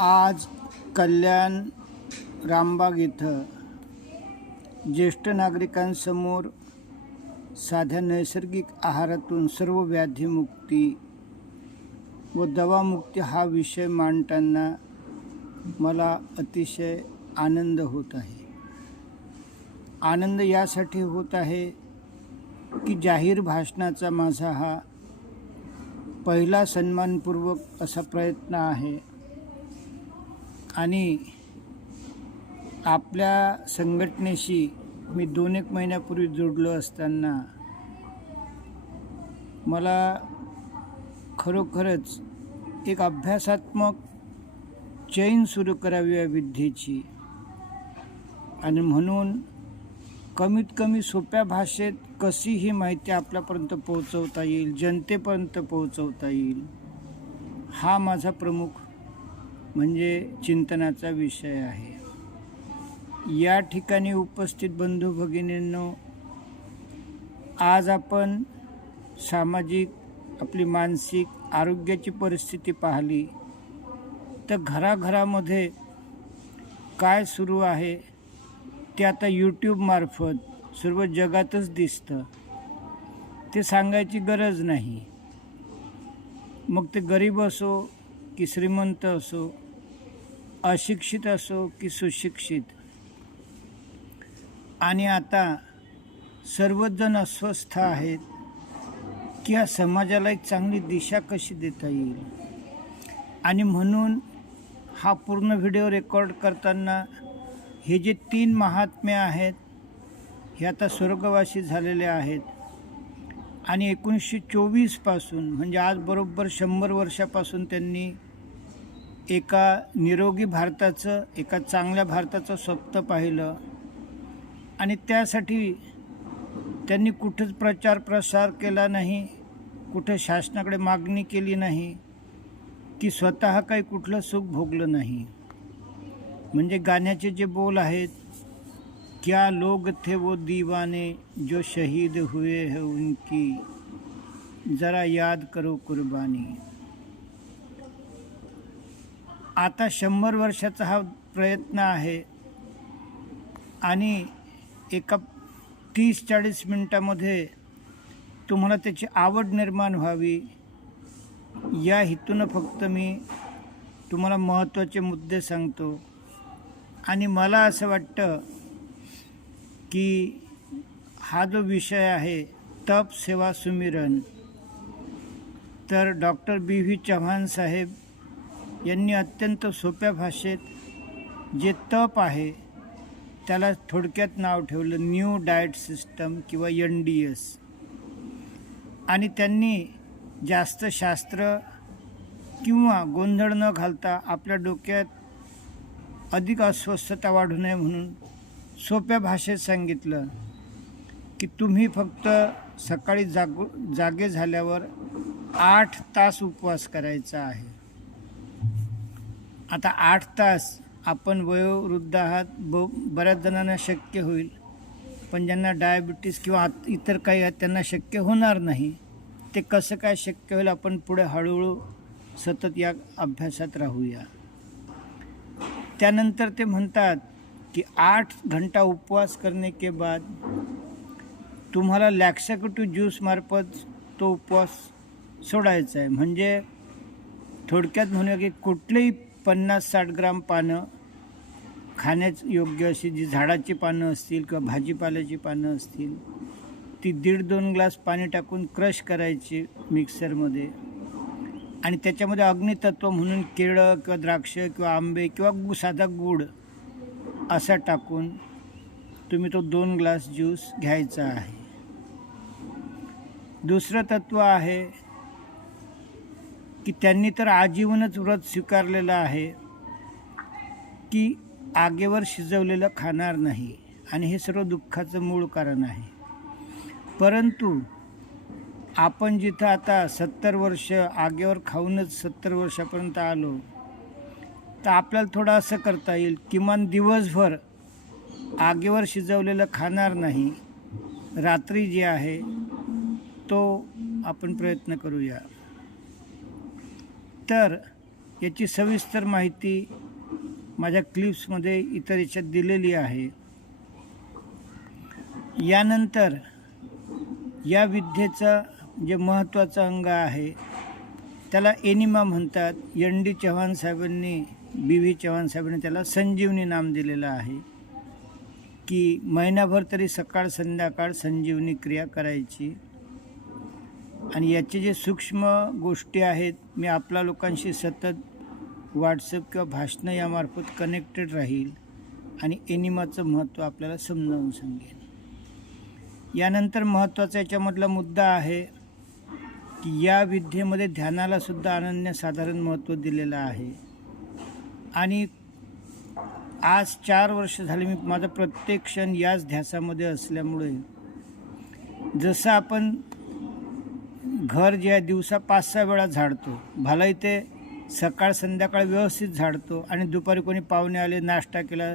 आज कल्याण रामबाग इथं ज्येष्ठ नागरिकांसमोर साध्या नैसर्गिक आहारातून सर्व व्याधीमुक्ती व दवामुक्ती हा विषय मांडताना मला अतिशय आनंद होत आहे. आनंद यासाठी होत आहे की जाहीर भाषणाचा माझा हा पहिला सन्मानपूर्वक असा प्रयत्न आहे आणि आपल्या संघटनेशी मी 2-1 महिन्यापूर्वी जोडलो असताना मला खरोखरच एक अभ्यासात्मक चैन सुरू करावी या विद्येची आणि म्हणून कमीत कमी सोप्या भाषेत कशी ही माहिती आपल्यापर्यंत पोहोचवता येईल, जनतेपर्यंत पोहोचवता येईल, हा माझा प्रमुख म्हणजे चिंतनाचा विषय आहे. या ठिकाणी उपस्थित बंधू भगिनींनो, आज आपण सामाजिक आपली मानसिक आरोग्याची परिस्थिती पाहिली तर घराघरामध्ये काय सुरू आहे ते आता यूट्यूबमार्फत सर्व जगातच दिसतं. ते सांगायची गरज नाही. मग ते गरीब असो की श्रीमंत असो, अशिक्षित असो की सुशिक्षित, आणि आता सर्वच जण अस्वस्थ आहेत की या समाजाला एक चांगली दिशा कशी देता येईल. आणि म्हणून हा पूर्ण व्हिडिओ रेकॉर्ड करताना हे जे 3 महात्मे आहेत हे आता स्वर्गवासी झालेले आहेत आणि 1924 पासून म्हणजे आज बरोबर 100 वर्षापासून त्यांनी एका निरोगी भारताचं, एका चांगल्या भारताचं स्वप्न पाहिलं आणि त्यासाठी त्यांनी कुठंच प्रचार प्रसार केला नाही, कुठं शासनाकडे मागणी केली नाही की स्वतः काही कुठलं सुख भोगलं नाही. म्हणजे गाण्याचे जे बोल आहेत, क्या लोग थे वो दीवाने जो शहीद हुए हैं उनकी जरा याद करो कुर्बानी. आता 100 वर्षाचा हा प्रयत्न आहे आणि एका 30-40 मिनटामध्ये तुम्हाला त्याची आवड निर्माण व्हावी या हेतूनं फक्त मी तुम्हाला महत्त्वाचे मुद्दे सांगतो. आणि मला असं वाटतं की हा जो विषय आहे तप सेवा सुमिरन, तर डॉक्टर B.V. चव्हाण साहेब यांनी अत्यंत सोप्या भाषेत जे तप आहे त्याला थोडक्यात नाव ठेवलं न्यू डाएट सिस्टम किंवा NDS. आणि त्यांनी जास्त शास्त्र किंवा गोंधळ न घालता आपल्या डोक्यात अधिक अस्वस्थता वाढू नये म्हणून सोप्या भाषेत सांगितलं की तुम्ही फक्त सकाळी जागे झाल्यावर 8 तास उपवास करायचा आहे. आता 8 तास आपण वयोवृद्ध आहात, बऱ्याच जणांना शक्य होईल, पण ज्यांना डायबिटीस किंवा इतर काही आहेत त्यांना शक्य होणार नाही. ते कसं काय शक्य होईल, आपण पुढे हळूहळू सतत या अभ्यासात राहूया. त्यानंतर ते म्हणतात की 8 घंटा उपवास करने के बाद तुम्हाला लॅक्सेटिव्ह ज्यूस मार्फत तो उपवास सोडायचा आहे. म्हणजे थोडक्यात म्हणूया की कुठलेही 50-60 ग्राम पानं खाण्याच योग्य अशी जी झाडाची पानं असतील किंवा भाजीपाल्याची पानं असतील ती 1.5-2 ग्लास पाणी टाकून क्रश करायची मिक्सरमध्ये आणि त्याच्यामध्ये अग्नितत्व म्हणून केळं किंवा द्राक्ष किंवा आंबे किंवा साधा गूळ असा टाकून तुम्ही तो 2 ग्लास ज्यूस घ्यायचा आहे. दुसरं तत्त्व आहे की त्यांनी तर आजीवनच व्रत स्वीकारलेलं आहे की आगेवर शिजवलेलं खाणार नाही आणि हे सर्व दुःखाचं मूळ कारण आहे. परंतु आपण जिथं आता 70 वर्ष आगेवर खाऊनच 70 वर्षापर्यंत आलो तर आपल्याला थोडं असं करता येईल, किमान दिवसभर आगेवर शिजवलेलं खाणार नाही, रात्री जे आहे तो आपण प्रयत्न करूया. तर याची सविस्तर माहिती माझ्या क्लिप्समध्ये इतर याच्यात दिलेली आहे. यानंतर या विद्येचं जे महत्त्वाचं अंग आहे त्याला एनिमा म्हणतात. डी चव्हाण साहेबांनी, बी चव्हाण साहेबांनी त्याला संजीवनी नाम दिलेलं आहे की महिनाभर तरी सकाळ संध्याकाळ संजीवनी क्रिया करायची. आणि याचे जे सूक्ष्म गोष्टी आहेत मी आपल्या लोकांशी सतत व्हॉट्सअप किंवा भाषणं यामार्फत कनेक्टेड राहील आणि एनिमाचं महत्त्व आपल्याला समजावून सांगेन. यानंतर महत्त्वाचा याच्यामधला मुद्दा आहे की या विद्येमध्ये ध्यानाला सुद्धा अनन्यसाधारण महत्त्व दिलेलं आहे. आणि आज 4 वर्ष झाले मी माझा प्रत्येक क्षण याच ध्यासामध्ये असल्यामुळे जसं आपण घर जे आहे दिवसा 5-6 वेळा झाडतो, भलाही ते सकाळ संध्याकाळ व्यवस्थित झाडतो आणि दुपारी कोणी पाहुणे आले, नाश्ता केला,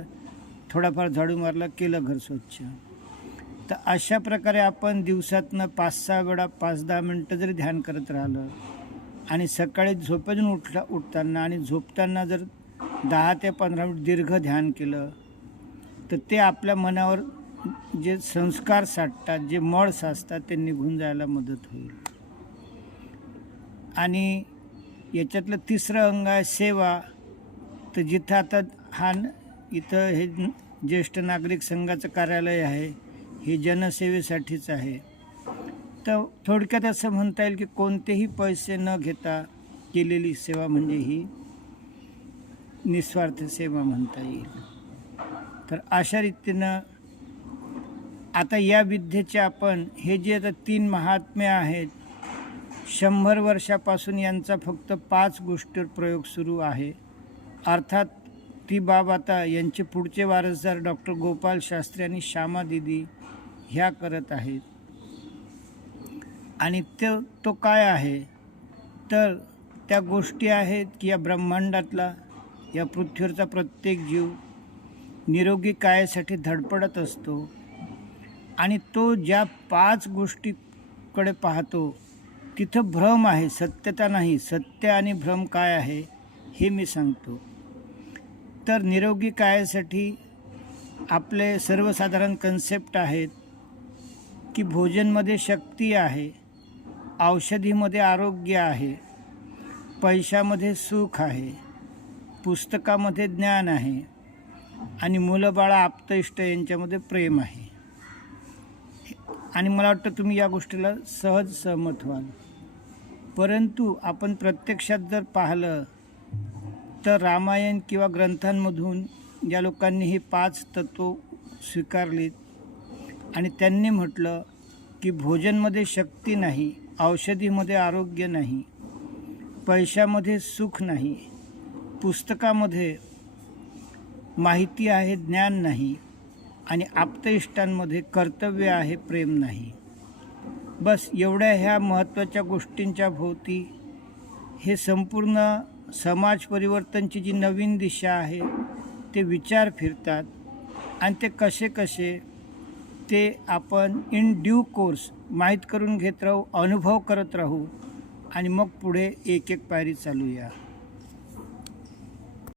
थोडाफार झाडू मारला, केलं घर स्वच्छ. तर अशा प्रकारे आपण दिवसातनं 5-6 वेळा 5-10 मिनटं जरी ध्यान करत राहिलं आणि सकाळी झोपेतून उठताना आणि झोपताना जर 10 ते 15 मिनिट दीर्घ ध्यान केलं तर ते आपल्या मनावर जे संस्कार साठतात, जे मळ साचतात ते निघून जायला मदत होईल. आणि याच्यातलं तिसरं अंग आहे सेवा. तर जिथं आता इथं हे ज्येष्ठ नागरिक संघाचं कार्यालय आहे, हे जनसेवेसाठीच आहे. तर थोडक्यात असं म्हणता येईल की कोणतेही पैसे न घेता केलेली सेवा म्हणजे ही निस्वार्थ सेवा म्हणता येईल. तर अशा रीतीनं आता या विद्येचे आपण हे जे आता 3 महात्म्य आहेत, 100 वर्षापासून यांचा फक्त 5 गोष्टीवर प्रयोग सुरू आहे. अर्थात ती बाब आता यांचे पुढचे वारसदार डॉक्टर गोपाल शास्त्री आणि श्यामा दिदी ह्या करत आहेत. आणि तो काय आहे तर त्या गोष्टी आहेत की या ब्रह्मांडातला, या पृथ्वीवरचा प्रत्येक जीव निरोगी कायासाठी धडपडत असतो आणि तो ज्या 5 गोष्टीकडे पाहतो तिथं भ्रम आहे, सत्यता नाही. सत्य आणि भ्रम काय आहे हे मी सांगतो. तर निरोगी कायासाठी आपले सर्वसाधारण कन्सेप्ट आहेत की भोजनमध्ये शक्ती आहे, औषधीमध्ये आरोग्य आहे, पैशामध्ये सुख आहे, पुस्तकामध्ये ज्ञान आहे आणि मुलं बाळा आप्तइष्ट यांच्यामध्ये प्रेम आहे. आणि मला वाटतं तुम्ही या गोष्टीला सहज सहमत व्हाल. परंतु आपण प्रत्यक्षात जर पाहिलं तर रामायण किंवा ग्रंथांमधून या लोकांनी ही 5 तत्व स्वीकारलीत आणि त्यांनी म्हटलं की भोजनमध्ये शक्ती नाही, औषधीमध्ये आरोग्य नाही, पैशामध्ये सुख नाही, पुस्तकामध्ये माहिती आहे, ज्ञान नाही आणि आप्तइष्टांमध्ये कर्तव्य आहे, प्रेम नाही. बस एवढ्या ह्या महत्त्वाच्या गोष्टींच्या भोवती हे संपूर्ण समाज परिवर्तनची जी नवीन दिशा आहे ते विचार फिरतात. आणि ते कसे कसे ते आपण इन ड्यू कोर्स माहीत करून घेत राहू, अनुभव करत राहू आणि मग पुढे एक एक पायरी चालूया.